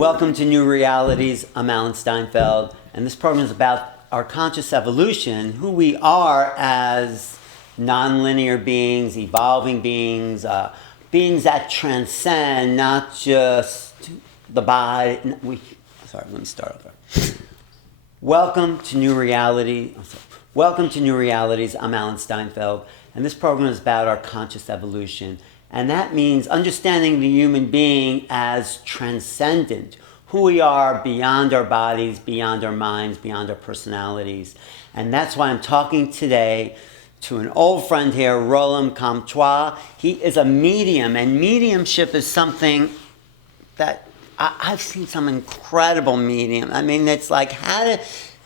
Welcome to Newrealities. I'm Alan Steinfeld, and this program is about our conscious evolution, who we are as nonlinear beings, evolving beings, beings that transcend not just the body. Let me start over. Welcome to Newrealities. Welcome to Newrealities. I'm Alan Steinfeld, and this program is about our conscious evolution. And that means understanding the human being as transcendent, who we are beyond our bodies, beyond our minds, beyond our personalities. And that's why I'm talking today to an old friend here, Roland Comtois. He is a medium, and mediumship is something that I've seen some incredible medium. I mean, it's like,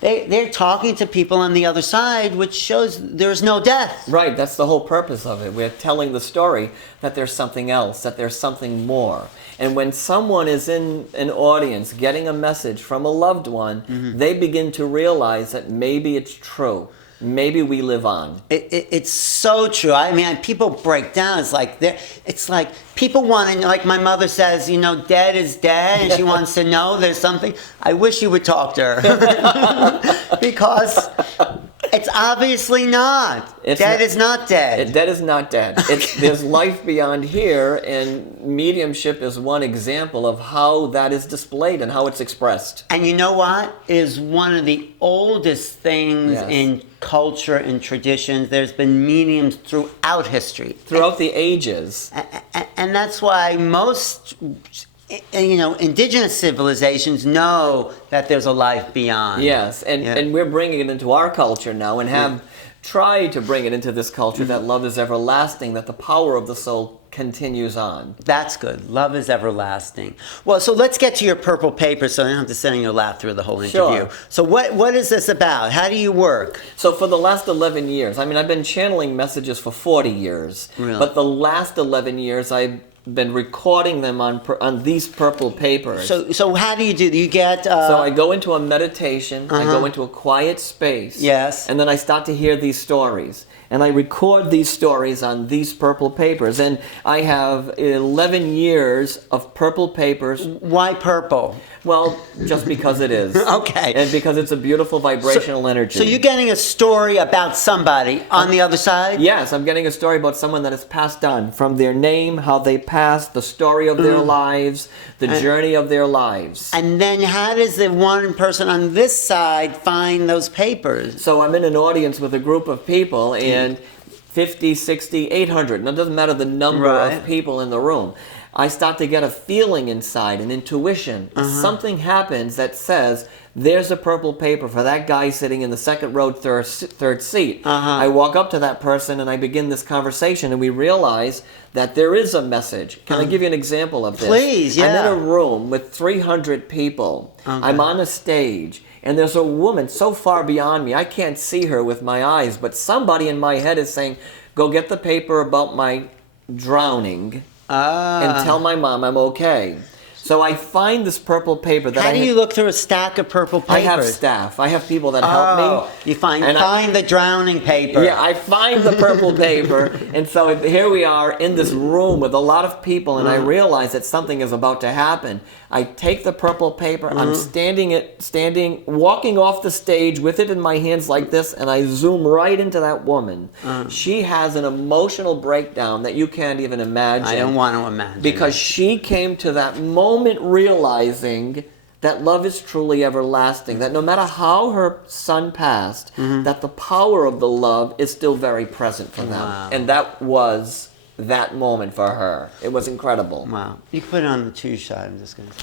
they're talking to people on the other side, which shows there's no death. Right, that's the whole purpose of it. We're telling the story that there's something else, that there's something more. And when someone is in an audience getting a message from a loved one, they begin to realize that maybe it's true. Maybe we live on. It's so true. I mean, people break down. It's like people want to, like my mother says, dead is dead, and she wants to know there's something. I wish you would talk to her. Because it's obviously not. Dead is not dead. Dead is not dead. There's life beyond here, and mediumship is one example of how that is displayed and how it's expressed. And you know what? It is one of the oldest things in culture and traditions. There's been mediums throughout history. Throughout the ages. And that's why most indigenous civilizations know that there's a life beyond. Yes, and we're bringing it into our culture now and have tried to bring it into this culture that love is everlasting, that the power of the soul continues on. That's good. Love is everlasting. Well, so let's get to your purple paper so I don't have to sit in your lap through the whole interview. Sure. So what is this about? How do you work? So for the last 11 years, I've been channeling messages for 40 years. Really? But the last 11 years, I've been recording them on these purple papers. So how do you do? You get... So I go into a meditation, I go into a quiet space. Yes. And then I start to hear these stories. And I record these stories on these purple papers. And I have 11 years of purple papers. Why purple? Well, just because it is. Okay. And because it's a beautiful vibrational energy. So you're getting a story about somebody on the other side? Yes, I'm getting a story about someone that has passed on, from their name, how they passed, the story of their lives, the journey of their lives. And then how does the one person on this side find those papers? So I'm in an audience with a group of people, and 50, 60, 800, and it doesn't matter the number of people in the room. I start to get a feeling inside, an intuition. Something happens that says, there's a purple paper for that guy sitting in the second row, third seat. I walk up to that person and I begin this conversation, and we realize that there is a message. Can I give you an example of this? Please, yeah. I'm in a room with 300 people. I'm on a stage, and there's a woman so far beyond me, I can't see her with my eyes, but somebody in my head is saying, go get the paper about my drowning. And tell my mom I'm okay. So I find this purple paper that How do you look through a stack of purple papers? I have staff. I have people that help me. You find the drowning paper. Yeah, I find the purple paper. And so here we are in this room with a lot of people, and I realize that something is about to happen. I take the purple paper, I'm walking off the stage with it in my hands like this, and I zoom right into that woman. She has an emotional breakdown that you can't even imagine. I don't want to imagine. Because she came to that moment realizing that love is truly everlasting, that no matter how her son passed, that the power of the love is still very present for them. Wow. And that was that moment for her. It was incredible. Wow. You can put it on the two side. I'm just going to...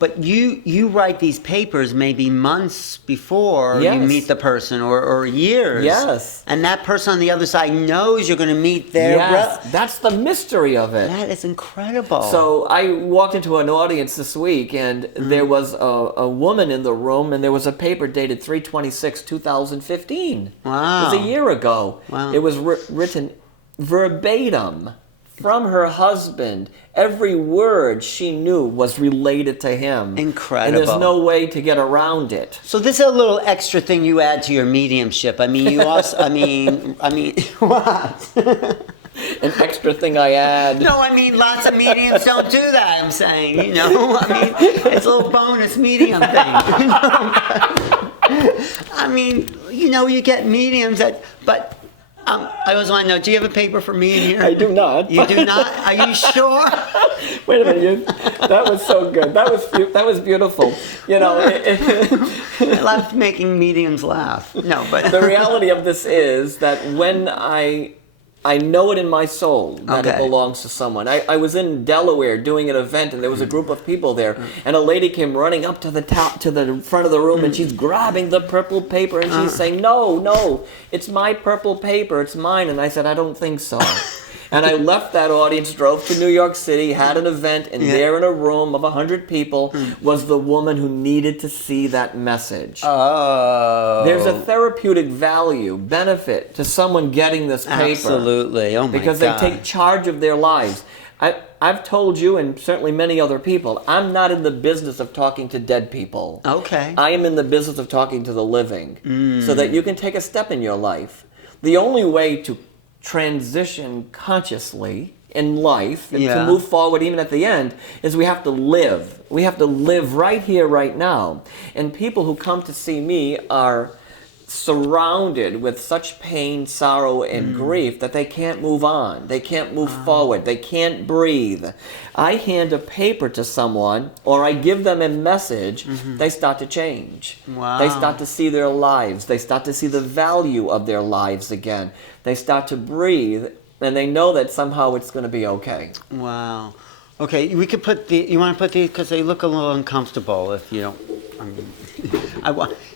But you write these papers maybe months before you meet the person, or years. Yes. And that person on the other side knows you're going to meet their... Yes, that's the mystery of it. That is incredible. So I walked into an audience this week, and there was a woman in the room, and there was a paper dated 3/26/2015. Wow. It was a year ago. Wow. It was written verbatim from her husband. Every word she knew was related to him. Incredible. And there's no way to get around it. So this is a little extra thing you add to your mediumship. I mean, you also, I mean, what? an extra thing I add. No, I mean, lots of mediums don't do that, I'm saying, I mean, it's a little bonus medium thing, I mean, you get mediums but I always want to know, do you have a paper for me in here? I do not. You do not? Are you sure? Wait a minute, that was so good. That was beautiful. I love making mediums laugh. No, but the reality of this is that when I know it in my soul that it belongs to someone. I was in Delaware doing an event, and there was a group of people there, and a lady came running up to the front of the room, and she's grabbing the purple paper, and she's saying, no, it's my purple paper, it's mine. And I said, I don't think so. And I left that audience, drove to New York City, had an event, and there in a room of 100 people was the woman who needed to see that message. Oh. There's a therapeutic benefit to someone getting this paper. Absolutely. Oh my because God. they take charge of their lives. I've told you, and certainly many other people, I'm not in the business of talking to dead people. Okay. I am in the business of talking to the living, so that you can take a step in your life. The only way to transition consciously in life and to move forward even at the end is we have to live. We have to live right here, right now. And people who come to see me are surrounded with such pain, sorrow, and grief that they can't move on. They can't move forward. They can't breathe. I hand a paper to someone or I give them a message, they start to change. Wow. They start to see their lives. They start to see the value of their lives again. They start to breathe, and they know that somehow it's going to be okay. Wow. Okay, we could put you want to put these, because they look a little uncomfortable if you don't,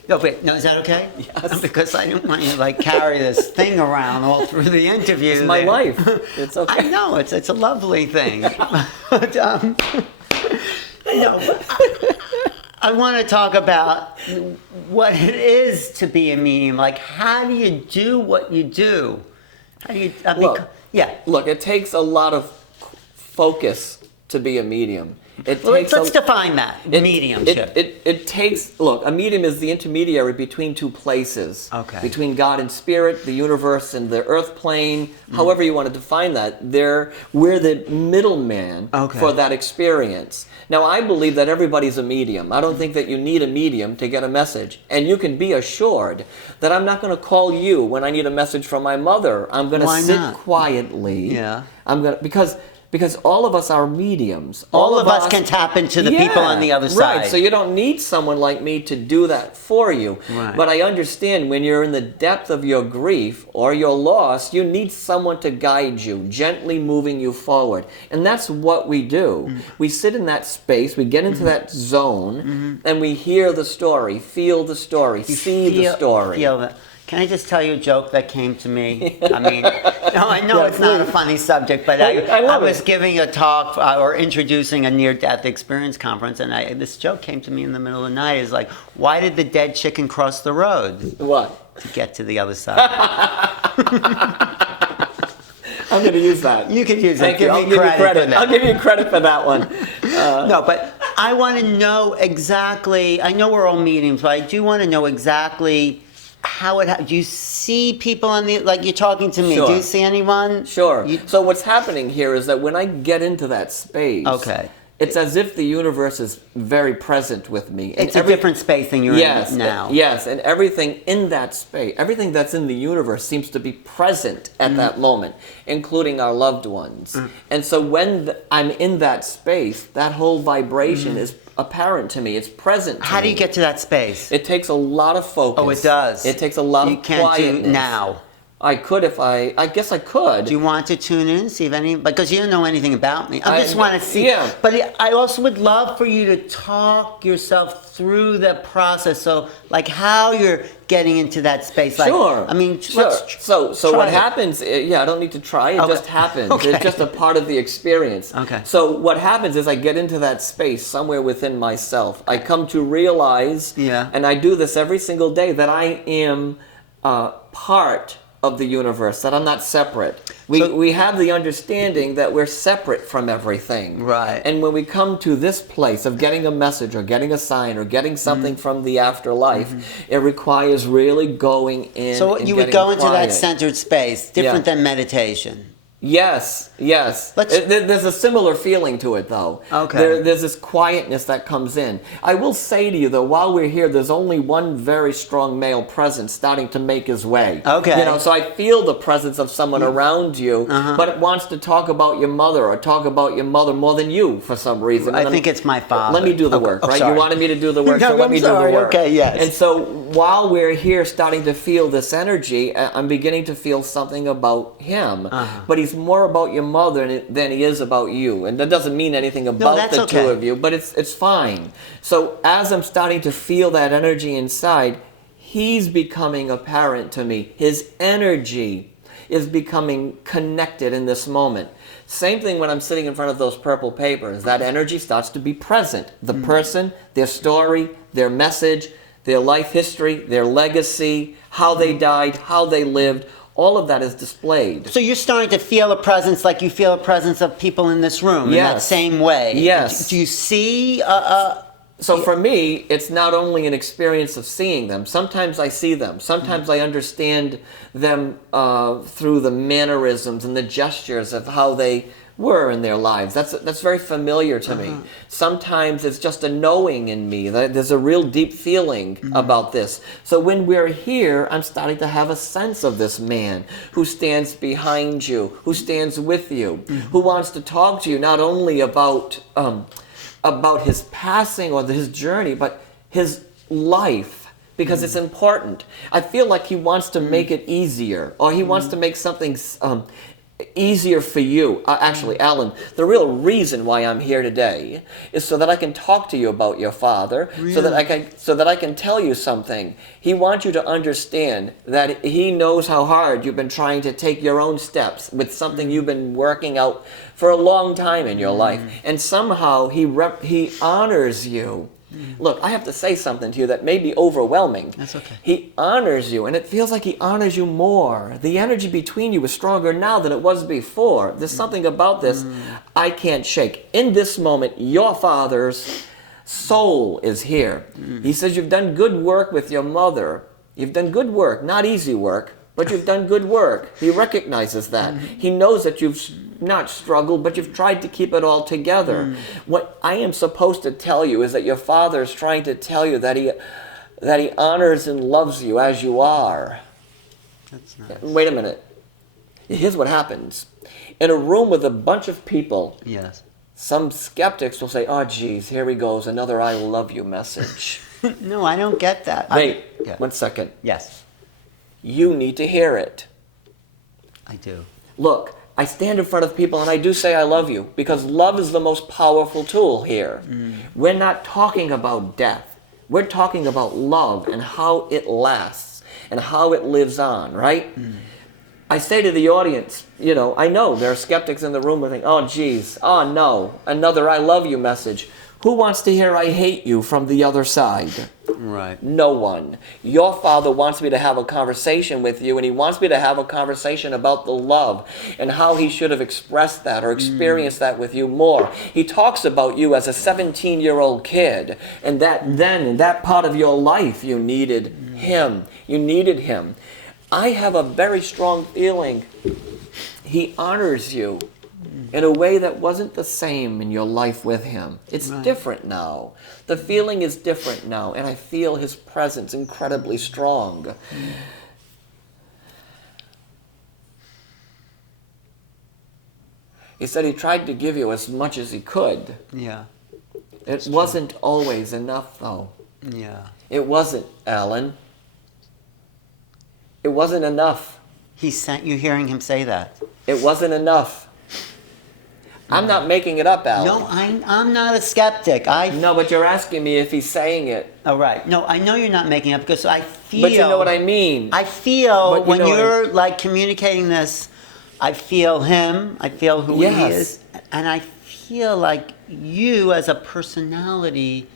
is that okay? Yes. Because I don't want you to carry this thing around all through the interview. It's my life. It's okay. I know, it's a lovely thing. But, I want to talk about what it is to be a medium. How do you do what you do? How do you? Look, it takes a lot of focus to be a medium. Let's define that. Mediumship. It takes, a medium is the intermediary between two places. Okay. Between God and spirit, the universe and the earth plane, however you want to define that. We're the middleman for that experience. Now, I believe that everybody's a medium. I don't think that you need a medium to get a message. And you can be assured that I'm not going to call you when I need a message from my mother. I'm going to sit quietly. Yeah. Because all of us are mediums. All of us can tap into the people on the other side. Right, so you don't need someone like me to do that for you. Right. But I understand when you're in the depth of your grief or your loss, you need someone to guide you, gently moving you forward. And that's what we do. We sit in that space, we get into that zone, and we hear the story, feel the story, see the story. Feel that. Can I just tell you a joke that came to me? I mean, I know it's not a funny subject, but I was giving a talk or introducing a near-death experience conference, and this joke came to me in the middle of the night. It's like, why did the dead chicken cross the road? What? To get to the other side. I'm going to use that. You can use it. I'll give you credit. I'll give you credit for that one. No, but I want to know exactly, I know we're all mediums, but I do want to know exactly do you see people you're talking to me? Sure. Do you see anyone? Sure. So what's happening here is that when I get into that space, it's as if the universe is very present with me. It's a different space than you're in now. Yes, and everything in that space, everything that's in the universe seems to be present at that moment, including our loved ones. And so when I'm in that space, that whole vibration is apparent to me. It's present to me. How do you get to that space? It takes a lot of focus. Oh, it does. It takes a lot of quietness. You can't do now. I could if I guess I could. Do you want to tune in, see if because you don't know anything about me. I just want to see. Yeah. But I also would love for you to talk yourself through the process. So, how you're getting into that space. Sure. I mean, sure. So what happens? I don't need to try. It just happens. Okay. It's just a part of the experience. Okay. So what happens is I get into that space somewhere within myself. I come to realize, and I do this every single day, that I am part of the universe, that I'm not separate. We have the understanding that we're separate from everything. Right. And when we come to this place of getting a message or getting a sign or getting something from the afterlife, it requires really going in. So you would go into that centered space, different than meditation. Yes, yes. There's a similar feeling to it, though. Okay. There's this quietness that comes in. I will say to you, though, while we're here, there's only one very strong male presence starting to make his way. Okay. You know, so I feel the presence of someone around you, but it wants to talk about your mother or talk about your mother more than you for some reason. I think it's my father. Let me do the work, right? Sorry. You wanted me to do the work, No, so let I'm me sorry. do the work. Okay, yes. And so while we're here starting to feel this energy, I'm beginning to feel something about him. But he's more about your mother than he is about you. And that doesn't mean anything about the two of you, but it's fine. So as I'm starting to feel that energy inside, he's becoming apparent to me. His energy is becoming connected in this moment. Same thing when I'm sitting in front of those purple papers. That energy starts to be present. The person, their story, their message, their life history, their legacy, how they died, how they lived, all of that is displayed. So you're starting to feel a presence like you feel a presence of people in this room in that same way. Yes. Do you see... So for me, it's not only an experience of seeing them. Sometimes I see them. Sometimes I understand them through the mannerisms and the gestures of how they were in their lives. That's very familiar to me. Sometimes it's just a knowing in me. There's a real deep feeling about this. So when we're here, I'm starting to have a sense of this man who stands behind you, who stands with you, who wants to talk to you not only about his passing or his journey, but his life, because it's important. I feel like he wants to make it easier, or he wants to make something easier for you. Actually, Alan, the real reason why I'm here today is so that I can talk to you about your father, so that I can tell you something. He wants you to understand that he knows how hard you've been trying to take your own steps with something you've been working out for a long time in your life, and somehow he honors you. Look, I have to say something to you that may be overwhelming. That's okay. He honors you, and it feels like he honors you more. The energy between you is stronger now than it was before. There's something about this I can't shake. In this moment, your father's soul is here. He says you've done good work with your mother. You've done good work, not easy work, but you've done good work. He recognizes that. He knows that you've not struggled, but you've tried to keep it all together. What I am supposed to tell you is that your father is trying to tell you that he honors and loves you as you are. That's nice. Wait a minute. Here's what happens. In a room with a bunch of people, Yes. some skeptics will say, oh, geez, here he goes, another I love you message. No, I don't get that. Wait, Yeah. 1 second. Yes, You need to hear it. I do. Look, I stand in front of people and I do say I love you because love is the most powerful tool here. We're not talking about death. We're talking about love and how it lasts and how it lives on, right? I say to the audience, I know there are skeptics in the room who think, oh, geez, oh, no, another I love you message. Who wants to hear I hate you from the other side? Right. No one. Your father wants me to have a conversation with you, and he wants me to have a conversation about the love and how he should have expressed that or experienced that with you more. He talks about you as a 17-year-old kid, and that then, in that part of your life, you needed him. You needed him. I have a very strong feeling he honors you in a way that wasn't the same in your life with him. It's different now. The feeling is different now, and I feel his presence incredibly strong. He said he tried to give you as much as he could. Yeah. It wasn't always enough, though. Yeah. It wasn't, Alan. It wasn't enough. You're hearing him say that. It wasn't enough. I'm not making it up, Alan. No, I'm not a skeptic. No, but you're asking me if he's saying it. Oh, right. No, I know you're not making it up because I feel... But you know what I mean. I feel But when you're like communicating this, I feel him, I feel who he is, and I feel like you as a personality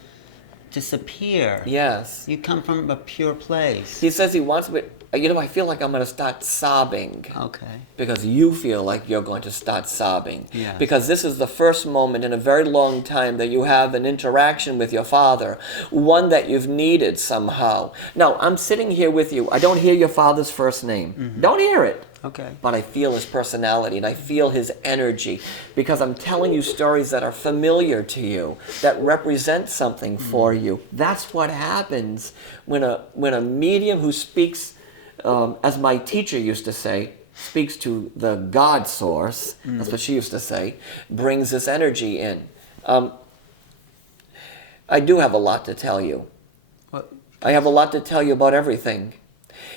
disappear. Yes. You come from a pure place. He says he wants me... I feel like I'm going to start sobbing. Okay. Because you feel like you're going to start sobbing. Yes. Because this is the first moment in a very long time that you have an interaction with your father. One that you've needed somehow. Now, I'm sitting here with you. I don't hear your father's first name. Don't hear it. Okay. But I feel his personality and I feel his energy because I'm telling you stories that are familiar to you, that represent something for you. That's what happens when a medium who speaks, as my teacher used to say, speaks to the God source, that's what she used to say, brings this energy in. I do have a lot to tell you. What? I have a lot to tell you about everything.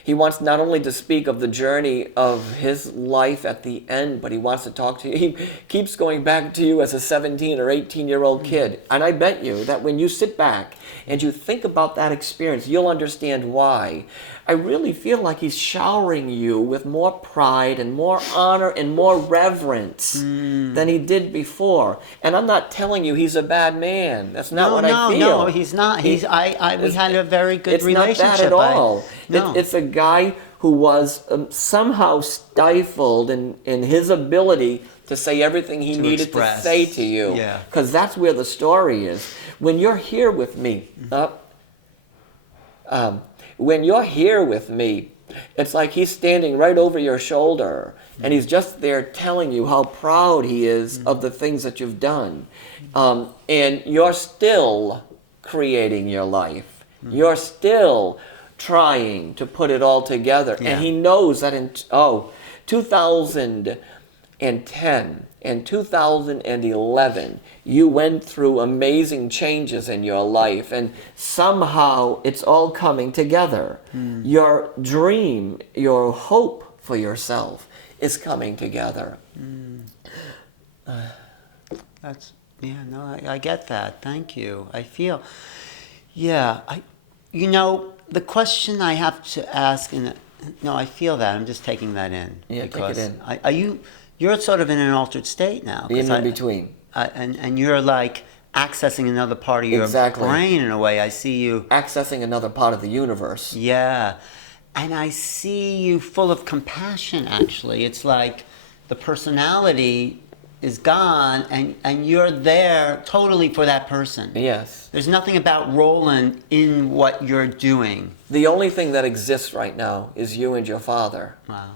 He wants not only to speak of the journey of his life at the end, but he wants to talk to you. He keeps going back to you as a 17 or 18-year-old kid. And I bet you that when you sit back and you think about that experience, you'll understand why. I really feel like he's showering you with more pride and more honor and more reverence than he did before. And I'm not telling you he's a bad man. That's not what I feel. No, he's not. We had a very good relationship. It's not bad at all. No. It's a guy who was somehow stifled in his ability to say everything he needed express. to say to you. Yeah. Because that's where the story is. When you're here with me, when you're here with me, it's like he's standing right over your shoulder and he's just there telling you how proud he is of the things that you've done. And you're still creating your life. You're still trying to put it all together. Yeah. And he knows that in 2010 and 2011, you went through amazing changes in your life, and somehow it's all coming together. Your dream, your hope for yourself is coming together. I get that. Thank you. I feel, the question I have to ask, I feel that. I'm just taking that in. Yeah, take it in. You're sort of in an altered state now. In between. And you're like accessing another part of your brain in a way. I see you. Accessing another part of the universe. Yeah. And I see you full of compassion, actually. It's like the personality is gone and you're there totally for that person. Yes. There's nothing about Roland in what you're doing. The only thing that exists right now is you and your father. Wow.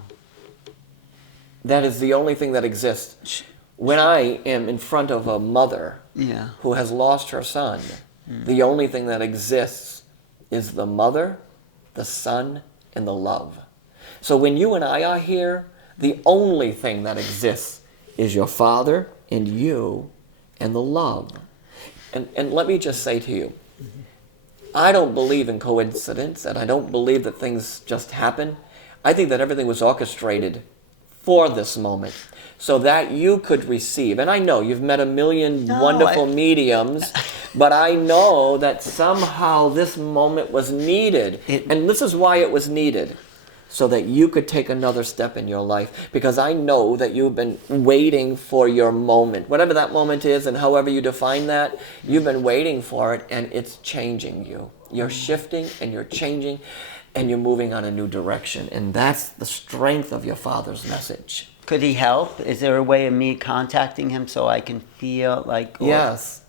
That is the only thing that exists. When I am in front of a mother who has lost her son, the only thing that exists is the mother, the son, and the love. So when you and I are here, the only thing that exists is your father and you and the love. And let me just say to you, I don't believe in coincidence, and I don't believe that things just happen. I think that everything was orchestrated for this moment so that you could receive. And I know you've met a million wonderful mediums, but I know that somehow this moment was needed. And this is why it was needed. So that you could take another step in your life. Because I know that you've been waiting for your moment. Whatever that moment is and however you define that, you've been waiting for it and it's changing you. You're shifting and you're changing and you're moving on a new direction. And that's the strength of your father's message. Could he help? Is there a way of me contacting him so I can feel like... Yes.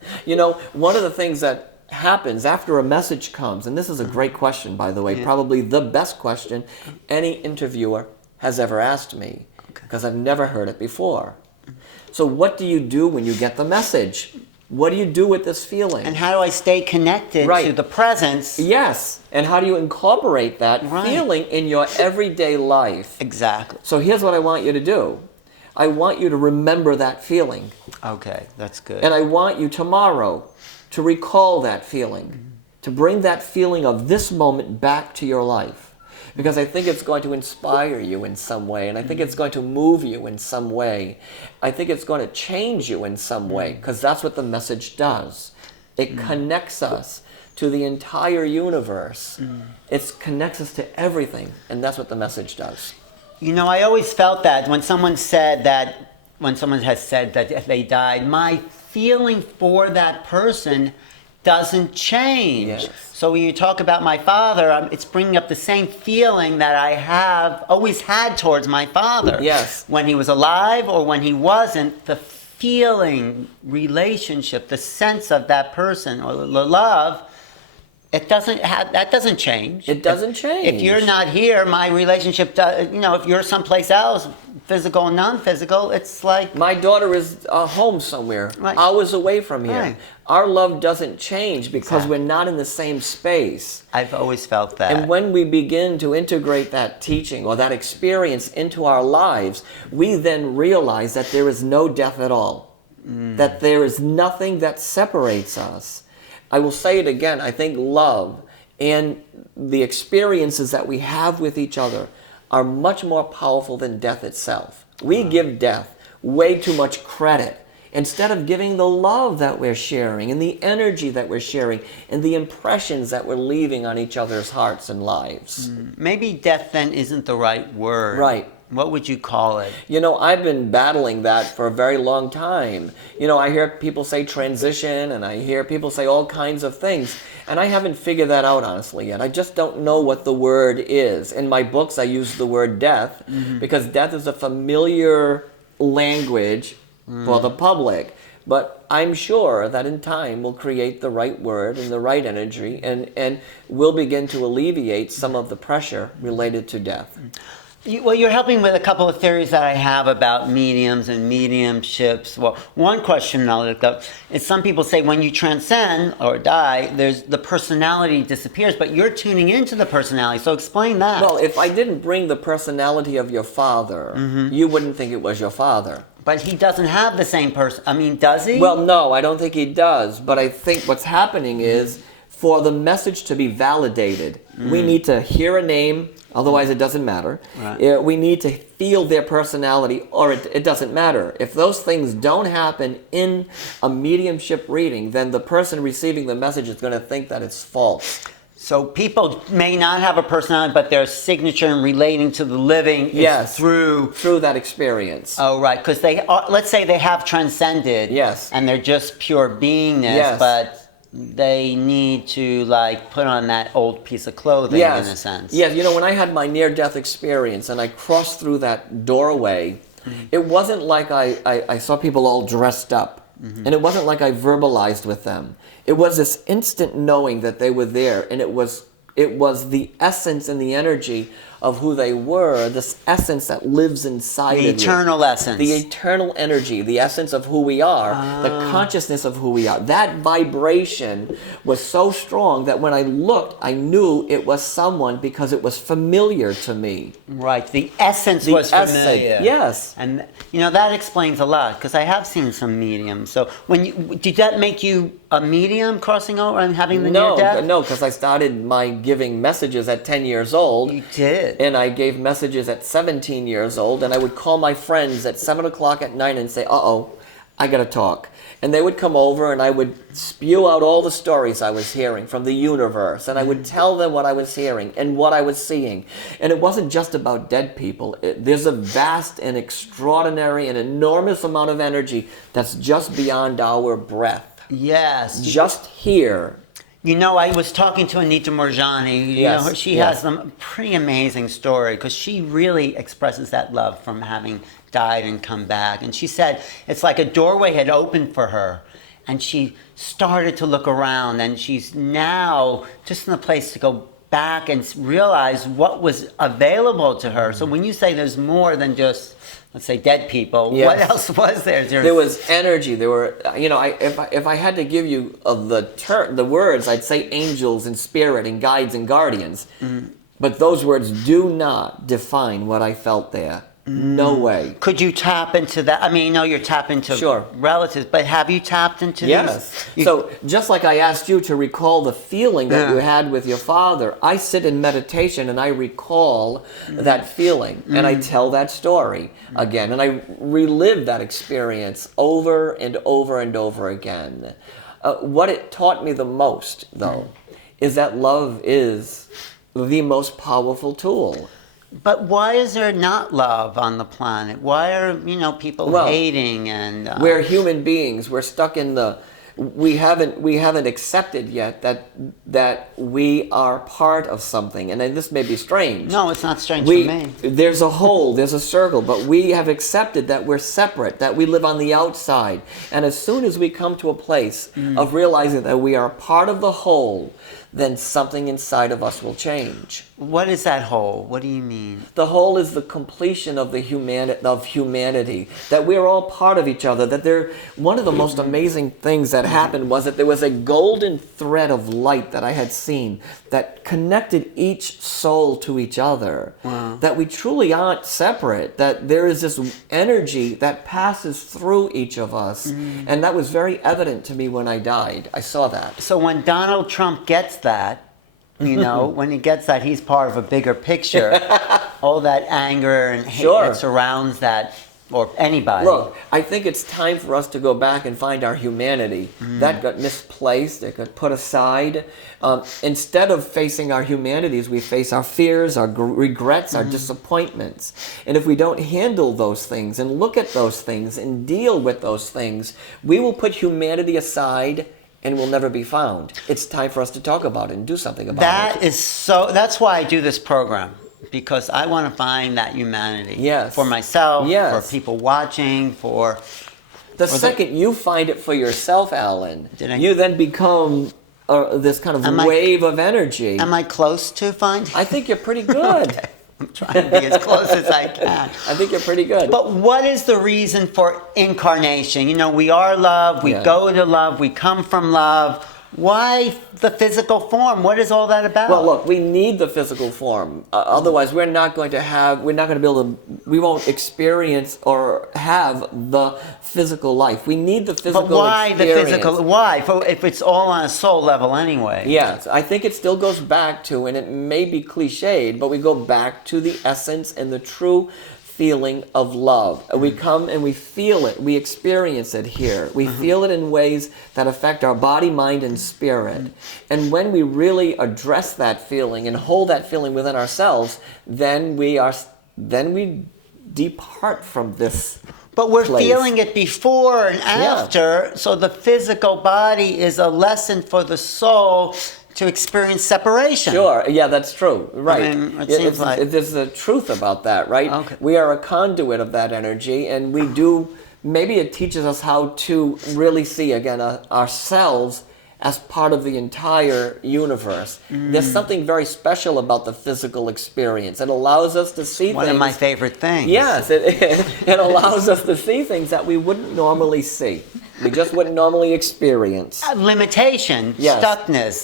One of the things that happens after a message comes, and this is a great question, by the way, probably the best question any interviewer has ever asked me, because I've never heard it before. So what do you do when you get the message? What do you do with this feeling? And how do I stay connected to the presence? Yes. And how do you incorporate that feeling in your everyday life? Exactly. So here's what I want you to do. I want you to remember that feeling. Okay, that's good. And I want you tomorrow to recall that feeling, to bring that feeling of this moment back to your life. Because I think it's going to inspire you in some way, and I think it's going to move you in some way. I think it's going to change you in some way, because that's what the message does. It connects us to the entire universe. It connects us to everything, and that's what the message does. I always felt that when someone has said that if they died, my feeling for that person doesn't change. Yes. So when you talk about my father, it's bringing up the same feeling that I have always had towards my father. Yes. When he was alive or when he wasn't, the feeling, relationship, the sense of that person or the love that doesn't change. It doesn't change. If you're not here, my relationship does, if you're someplace else, physical and non-physical, it's like my daughter is home somewhere, Right. hours away from here. Right. Our love doesn't change because Exactly. we're not in the same space. I've always felt that. And when we begin to integrate that teaching or that experience into our lives, we then realize that there is no death at all, that there is nothing that separates us. I will say it again, I think love and the experiences that we have with each other are much more powerful than death itself. We give death way too much credit instead of giving the love that we're sharing and the energy that we're sharing and the impressions that we're leaving on each other's hearts and lives. Maybe death then isn't the right word. Right. What would you call it? I've been battling that for a very long time. I hear people say transition, and I hear people say all kinds of things, and I haven't figured that out honestly yet. I just don't know what the word is. In my books, I use the word death because death is a familiar language for the public. But I'm sure that in time we'll create the right word and the right energy, and we'll begin to alleviate some of the pressure related to death. Well, you're helping with a couple of theories that I have about mediums and mediumships. Well, one question I'll look up is some people say when you transcend or die, the personality disappears, but you're tuning into the personality. So explain that. Well, if I didn't bring the personality of your father, you wouldn't think it was your father. But he doesn't have the same person. I mean, does he? Well, no, I don't think he does. But I think what's happening is for the message to be validated, we need to hear a name. Otherwise, it doesn't matter. Right. We need to feel their personality, or it doesn't matter. If those things don't happen in a mediumship reading, then the person receiving the message is going to think that it's false. So people may not have a personality, but their signature in relating to the living is through that experience. Oh, right, because they are, let's say they have transcended. Yes. And they're just pure beingness, Yes. but they need to put on that old piece of clothing in a sense. Yes, when I had my near-death experience and I crossed through that doorway, it wasn't like I saw people all dressed up. And it wasn't like I verbalized with them. It was this instant knowing that they were there, and it was the essence and the energy of who they were, this essence that lives inside of you. The eternal essence. The eternal energy, the essence of who we are, the consciousness of who we are. That vibration was so strong that when I looked, I knew it was someone because it was familiar to me. Right, the essence was familiar. Yes. And that explains a lot, because I have seen some mediums. So did that make you a medium crossing over and having the near death? No, because I started my giving messages at 10 years old. You did. And I gave messages at 17 years old, and I would call my friends at 7 o'clock at night and say, I gotta talk. And they would come over and I would spew out all the stories I was hearing from the universe, and I would tell them what I was hearing and what I was seeing. And it wasn't just about dead people. There's a vast and extraordinary and enormous amount of energy that's just beyond our breath. Yes. Just here. I was talking to Anita Morjani. She has some pretty amazing story, because she really expresses that love from having died and come back. And she said it's like a doorway had opened for her, and she started to look around, and she's now just in a place to go back and realize what was available to her. So when you say there's more than just, let's say, dead people, what else was there? There was energy. There were, if I had to give you the words, I'd say angels and spirit and guides and guardians. But those words do not define what I felt there. No way. Could you tap into that? I mean, you're tapping into relatives, but have you tapped into these? So just like I asked you to recall the feeling that you had with your father, I sit in meditation and I recall that feeling, and I tell that story again, and I relive that experience over and over and over again. What it taught me the most, though, is that love is the most powerful tool. But why is there not love on the planet? Why are people hating and? We're human beings. We're stuck in we haven't accepted yet that we are part of something, and this may be strange. No, it's not strange for me. There's a hole, there's a circle, but we have accepted that we're separate, that we live on the outside. And as soon as we come to a place of realizing that we are part of the whole, then something inside of us will change. What is that whole? What do you mean? The whole is the completion of humanity, that we're all part of each other. One of the most amazing things that happened was that there was a golden thread of light that I had seen that connected each soul to each other. Wow. That we truly aren't separate. That there is this energy that passes through each of us, and that was very evident to me when I died. I saw that. So when Donald Trump gets that, when he gets that, he's part of a bigger picture. All that anger and hate that surrounds that, or anybody. Look, I think it's time for us to go back and find our humanity. That got misplaced, it got put aside. Instead of facing our humanities, we face our fears, our regrets, our disappointments. And if we don't handle those things and look at those things and deal with those things, we will put humanity aside and will never be found. It's time for us to talk about it and do something about it. That's why I do this program, because I want to find that humanity. Yes. For myself, Yes. for people watching, for... The second you find it for yourself, Alan, you then become this kind of wave of energy. Am I close to finding? I think you're pretty good. Okay. I'm trying to be as close as I can. I think you're pretty good. But what is the reason for incarnation? We are love, we go to love, we come from love. Why the physical form? What is all that about? Well, look, we need the physical form. Otherwise, we won't experience or have the physical life. We need the physical But why experience. the physical? Why? If it's all on a soul level anyway. Yes, I think it still goes back to, and it may be cliched, but we go back to the essence and the true feeling of love. We come and we feel it. We experience it here. We feel it in ways that affect our body, mind, and spirit. And when we really address that feeling and hold that feeling within ourselves, then we depart from this. But we're feeling it before and after, so the physical body is a lesson for the soul to experience separation. Sure, yeah, that's true, right. I mean, it seems like... There's a truth about that, right? Okay. We are a conduit of that energy, and we do, maybe it teaches us how to really see, again, ourselves as part of the entire universe. There's something very special about the physical experience. It allows us to see One things... of my favorite things. Yes, it allows us to see things that we wouldn't normally see. We just wouldn't normally experience. Limitation, stuckness,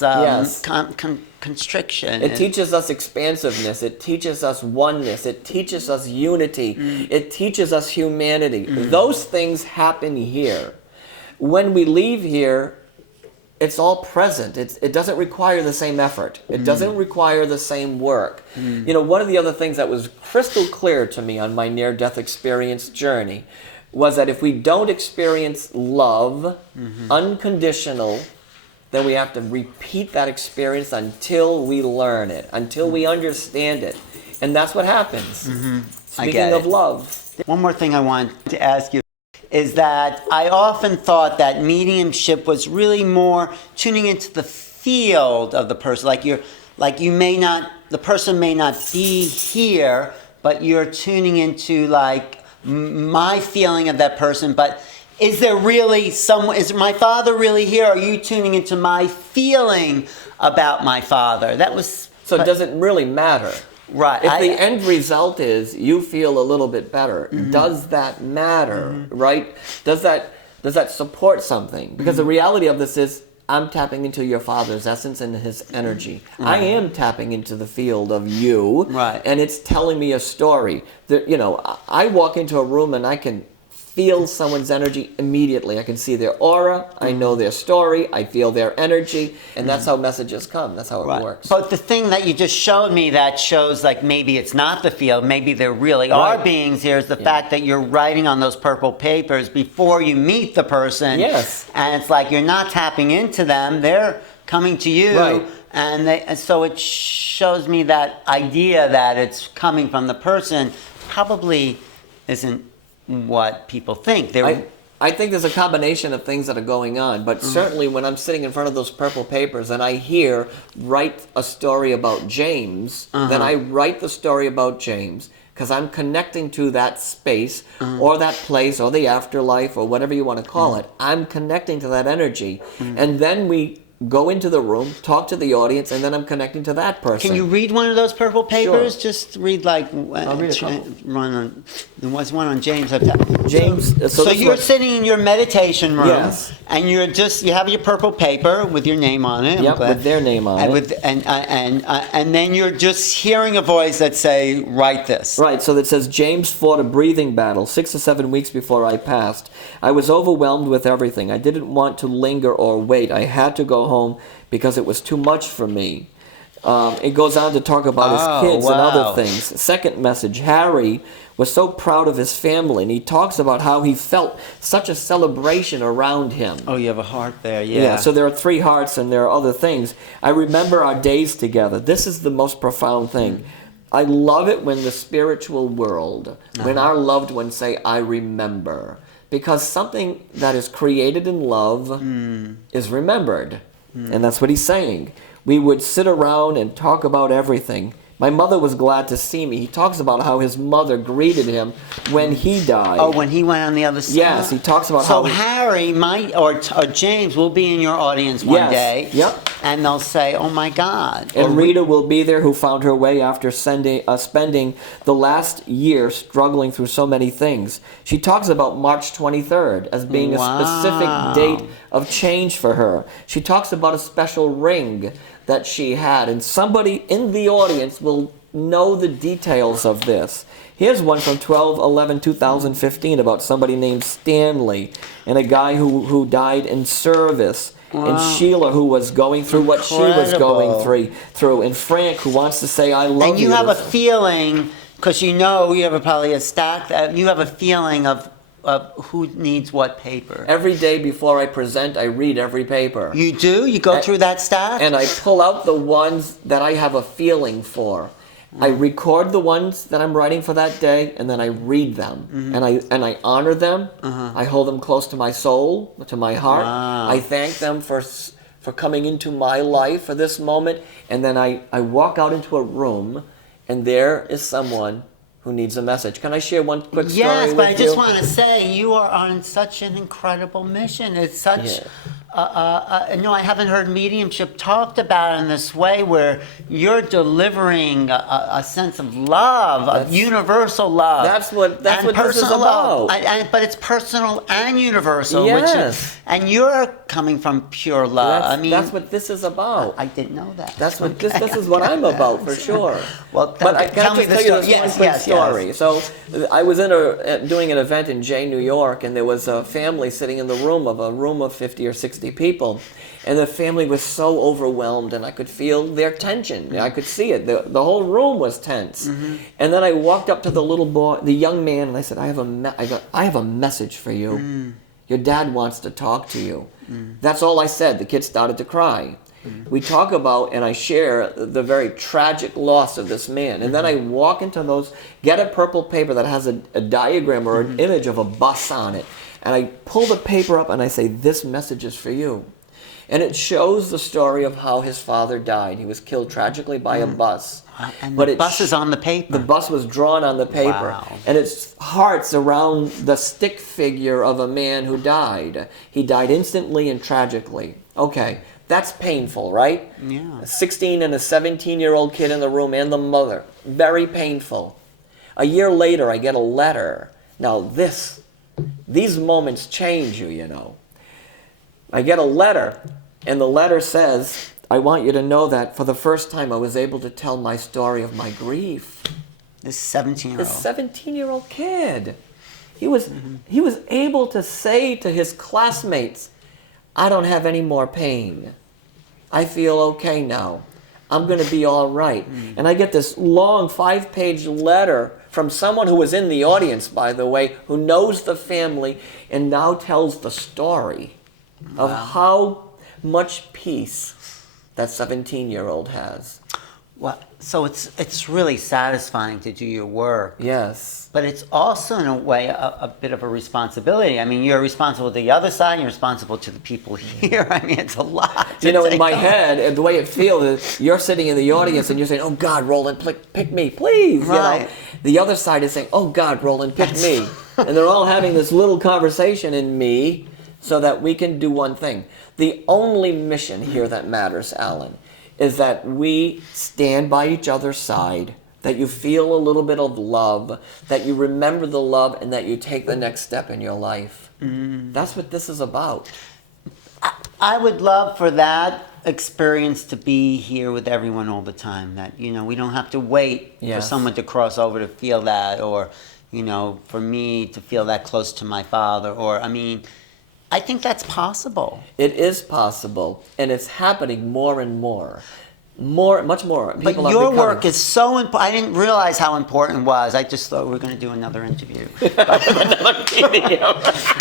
constriction. It teaches us expansiveness. It teaches us oneness. It teaches us unity. It teaches us humanity. Those things happen here. When we leave here, it's all present. It doesn't require the same effort. It doesn't require the same work. One of the other things that was crystal clear to me on my near-death experience journey was that if we don't experience love, unconditional, then we have to repeat that experience until we learn it, until we understand it. And that's what happens. Speaking of love. One more thing I want to ask you is that I often thought that mediumship was really more tuning into the field of the person. The person may not be here, but you're tuning into my feeling of that person. But is there really is my father really here? Are you tuning into my feeling about my father? So it doesn't really matter. Right. If the end result is you feel a little bit better, does that matter, right? Does that support something? Because the reality of this is I'm tapping into your father's essence and his energy. I am tapping into the field of you, and it's telling me a story. I walk into a room and I can feel someone's energy immediately. I can see their aura, I know their story, I feel their energy, and that's how messages come. That's how it works. But the thing that you just showed me that shows maybe it's not the field, maybe there really are beings here, is the fact that you're writing on those purple papers before you meet the person. Yes. And it's like you're not tapping into them, they're coming to you. Right. And so it shows me that idea that it's coming from the person probably isn't what people think. I think there's a combination of things that are going on, but certainly when I'm sitting in front of those purple papers and I hear, write a story about James, then I write the story about James because I'm connecting to that space or that place or the afterlife or whatever you want to call it. I'm connecting to that energy. And then we go into the room, talk to the audience, and then I'm connecting to that person. Can you read one of those purple papers? Sure. Just read like I'll read a couple. There was one on James. James. So you're sitting in your meditation room, Yes. and you have your purple paper with your name on it. Yep, with their name on it. And then you're just hearing a voice that say, "Write this." Right, so that says, James fought a breathing battle 6 to 7 weeks before I passed. I was overwhelmed with everything. I didn't want to linger or wait. I had to go home because it was too much for me. It goes on to talk about his kids and other things. Second message, Harry was so proud of his family, and he talks about how he felt such a celebration around him. Oh, you have a heart there, Yeah, so there are 3 hearts and there are other things. I remember our days together. This is the most profound thing. I love it when the spiritual world, when our loved ones say, I remember. Because something that is created in love is remembered. And that's what he's saying. We would sit around and talk about everything. My mother was glad to see me. He talks about how his mother greeted him when he died. Oh, when he went on the other side? Yes, he talks about how... So Harry or James will be in your audience one day. Yep. And they'll say, oh my God. And Rita will be there, who found her way after spending the last year struggling through so many things. She talks about March 23rd as being a specific date of change for her. She talks about a special ring that she had, and somebody in the audience will know the details of this. Here's one from 12/11/2015 about somebody named Stanley and a guy who died in service. Wow. And Sheila, who was going through what she was going through. And Frank, who wants to say, I love you. And you have a feeling, because you have probably a stack, you have a feeling of who needs what paper. Every day before I present, I read every paper. You do? You go through that stack? And I pull out the ones that I have a feeling for. I record the ones that I'm writing for that day, and then I read them. And I honor them. I hold them close to my soul, to my heart. Wow. I thank them for coming into my life for this moment. And then I walk out into a room, and there is someone who needs a message. Can I share one quick story Yes, with but I just you? want to say you are on such an incredible mission. It's such... no, I haven't heard mediumship talked about in this way, where you're delivering a sense of love, of universal love. That's what this is love. about. But it's personal and universal. Yes. And you're coming from pure love. That's what this is about. I didn't know that. That's what this is what I'm about, for sure. Well, But I tell me just tell you story. this one quick story. Yes. So I was doing an event in Jay, New York, and there was a family sitting in the room of 50 or 60 people, and the family was so overwhelmed, and I could feel their tension. I could see it. The whole room was tense. And then I walked up to the little boy, the young man, and I said, I have a message for you. Your dad wants to talk to you. That's all I said. The kid started to cry. We talk about, and I share the very tragic loss of this man. And then I walk into get a purple paper that has a diagram or an image of a bus on it. And I pull the paper up and I say, this message is for you. And it shows the story of how his father died. He was killed tragically by a bus. And the bus is on the paper. The bus was drawn on the paper. Wow. And it's hearts around the stick figure of a man who died. He died instantly and tragically. Okay, that's painful, right? Yeah. A 16 and a 17-year-old kid in the room and the mother. Very painful. A year later, I get a letter. Now these moments change you, you know. I get a letter, and the letter says, I want you to know that for the first time I was able to tell my story of my grief. This 17-year-old. This 17-year-old kid. He was able to say to his classmates, I don't have any more pain. I feel okay now. I'm going to be all right. And I get this long 5-page letter from someone who was in the audience, by the way, who knows the family and now tells the story of how much peace that 17-year-old has. Well, so it's really satisfying to do your work. Yes. But it's also, in a way, a bit of a responsibility. I mean, you're responsible to the other side, you're responsible to the people here. I mean, it's a lot. You know, in my head, and the way it feels is you're sitting in the audience and you're saying, oh, God, Roland, pick me, please. Right. You know? The other side is saying, oh, God, Roland, pick me. And they're all having this little conversation in me so that we can do one thing. The only mission here that matters, Alan, is that we stand by each other's side, that you feel a little bit of love, that you remember the love, and that you take the next step in your life. That's what this is about. I would love for that experience to be here with everyone all the time. That, you know, we don't have to wait for someone to cross over to feel that, or, you know, for me to feel that close to my father, or, I mean, I think that's possible. It is possible, and it's happening more and more. Much more. But your work is so important. I didn't realize how important it was. I just thought we were going to do another interview.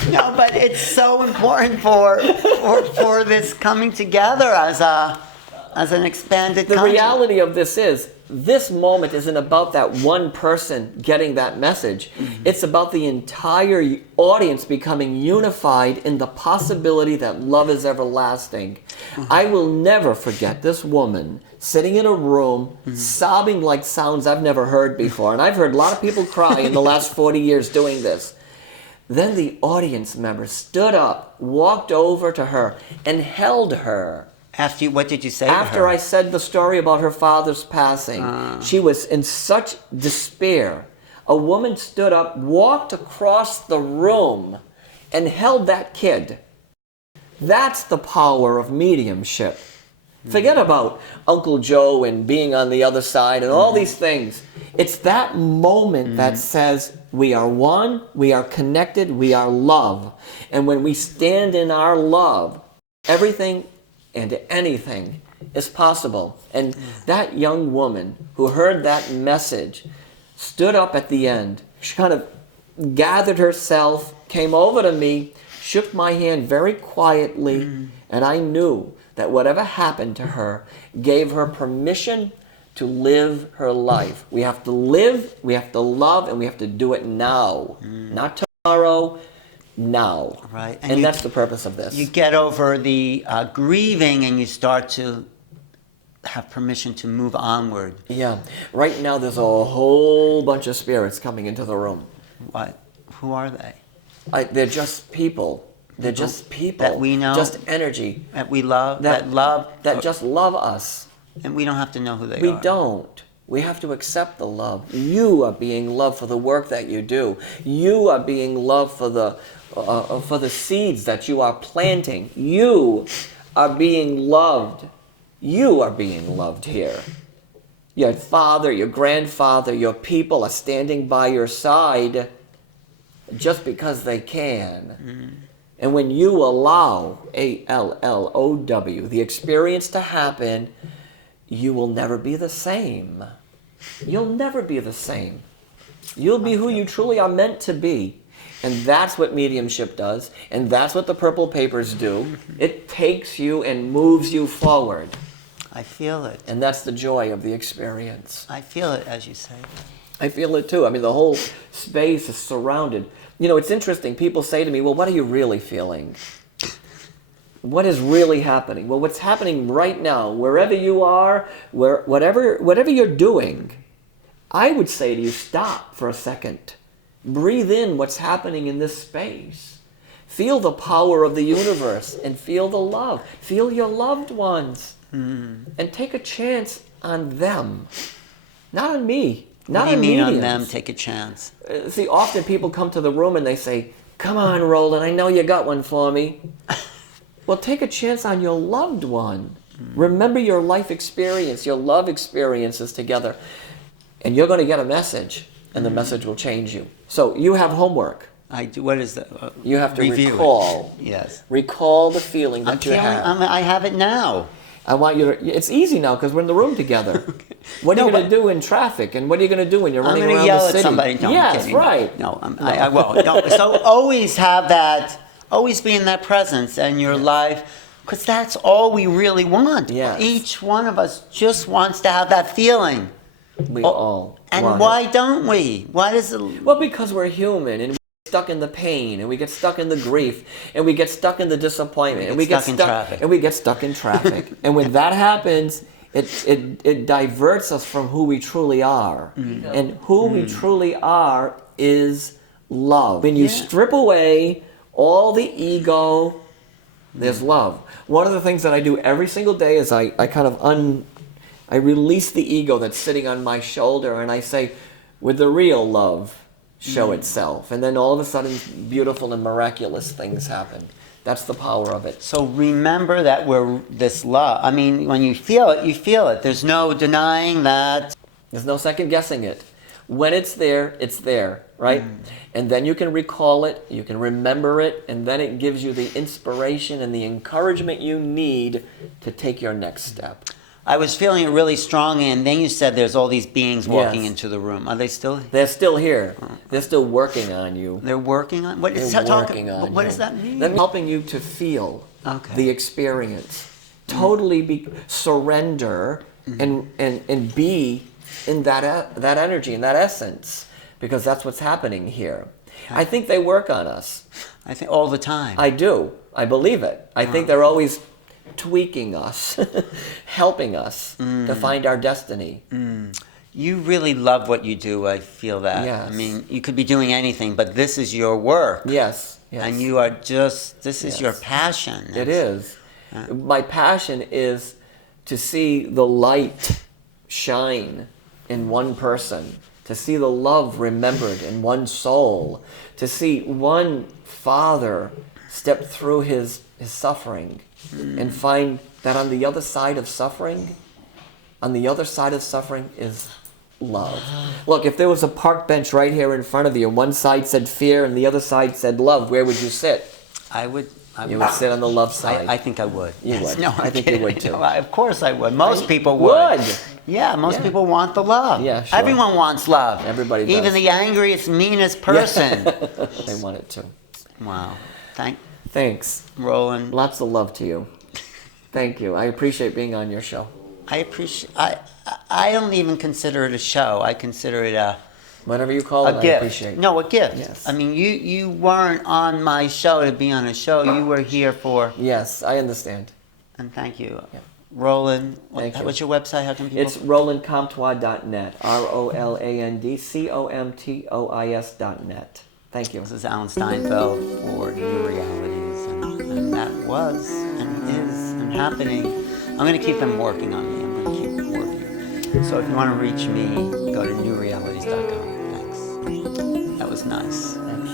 No, but it's so important for this coming together as an expanded The conscious. reality of this is, this moment isn't about that one person getting that message. It's about the entire audience becoming unified in the possibility that love is everlasting. I will never forget this woman sitting in a room, sobbing like sounds I've never heard before. And I've heard a lot of people cry in the last 40 years doing this. Then the audience member stood up, walked over to her, and held her. After you, what did you say to After her? I said the story about her father's passing, she was in such despair. A woman stood up, walked across the room, and held that kid. That's the power of mediumship. Forget about Uncle Joe and being on the other side and all these things. It's that moment that says we are one, we are connected, we are love. And when we stand in our love, everything and anything is possible. And that young woman who heard that message stood up at the end. She kind of gathered herself, came over to me, shook my hand very quietly, and I knew that whatever happened to her gave her permission to live her life. We have to live, we have to love, and we have to do it now. Not tomorrow, now. Right. And that's the purpose of this. You get over the grieving and you start to have permission to move onward. Yeah. Right now there's a whole bunch of spirits coming into the room. What? Who are they? They're just people. They're just people. That we know? Just energy. That we love? That just love us. And we don't have to know who they are. We don't. We have to accept the love. You are being loved for the work that you do. You are being loved for the seeds that you are planting. You are being loved. You are being loved here. Your father, your grandfather, your people are standing by your side just because they can. And when you allow, ALLOW, the experience to happen, you will never be the same. You'll never be the same. You'll be who you truly are meant to be. And that's what mediumship does. And that's what the purple papers do. It takes you and moves you forward. I feel it. And that's the joy of the experience. I feel it, as you say. I feel it too. I mean, the whole space is surrounded. You know, it's interesting. People say to me, well, what are you really feeling? What is really happening? Well, what's happening right now, wherever you are, whatever you're doing, I would say to you, stop for a second. Breathe in what's happening in this space. Feel the power of the universe and feel the love. Feel your loved ones. And take a chance on them. Not on me. Not What do you on mean mediums. on them? Take a chance. See, often people come to the room and they say, come on, Roland, I know you got one for me. Well, take a chance on your loved one. Remember your life experience, your love experiences together. And you're going to get a message, and the message will change you. So you have homework. I do. What is that? You have to Review recall. It. Yes. Recall the feeling that you have. I have it now. I want you to, it's easy now because we're in the room together. What are you going to do in traffic? And what are you going to do when you're running around the city? I'm going to yell at somebody. No, yes, I'm kidding. right. No, I won't. No. So always have that, always be in that presence in your life, because that's all we really want. Yes. Each one of us just wants to have that feeling. We all And want why it. don't we? Why does it... Well, because we're human and we get stuck in the pain and we get stuck in the grief and we get stuck in the disappointment and we get stuck in traffic. And when that happens, it diverts us from who we truly are. And who we truly are is love. When you strip away All the ego, there's love. One of the things that I do every single day is I release the ego that's sitting on my shoulder, and I say, with the real love, show itself. And then all of a sudden, beautiful and miraculous things happen. That's the power of it. So remember that we're this love. I mean, when you feel it, you feel it. There's no denying that. There's no second guessing it. When it's there, right? And then you can recall it, you can remember it, and then it gives you the inspiration and the encouragement you need to take your next step. I was feeling it really strongly, and then you said there's all these beings walking Yes. into the room. Are they still? They're still here. They're still working on you. They're working on. What is They're that working on What you. does that mean? They're helping you to feel Okay. the experience. Totally surrender and be in that energy, in that essence, because that's what's happening here. I think they work on us. I think all the time. I do. I believe it. I think they're always tweaking us, helping us to find our destiny. You really love what you do. I feel that. Yes. I mean, you could be doing anything, but this is your work. Yes. Yes. And you are just. This is Yes. your passion. It is. My passion is to see the light shine in one person, to see the love remembered in one soul, to see one father step through his suffering and find that on the other side of suffering is love. Look, if there was a park bench right here in front of you, and one side said fear and the other side said love, where would you sit? I would. You would sit on the love side. I think I would. You would. No, I think you would too. No, of course I would. Most people would. Yeah, most people want the love. Yeah, sure. Everyone wants love. Everybody does. Even the angriest, meanest person. They want it too. Wow. Thanks. Roland. Lots of love to you. Thank you. I appreciate being on your show. I appreciate. I don't even consider it a show. I consider it a Whatever you call it, gift. I appreciate. No, a gift. Yes. I mean, you weren't on my show to be on a show. You were here for. Yes, I understand. And thank you, Yeah. Roland. Thank you. What's your website? How can people? It's RolandComtois.net. RolandComtois.net. Thank you. This is Alan Steinfeld for Newrealities, and that was and is and happening. I'm going to keep them working on me. I'm going to keep them working. So if you want to reach me, go to newrealities.com. Thanks. That was nice. Thanks.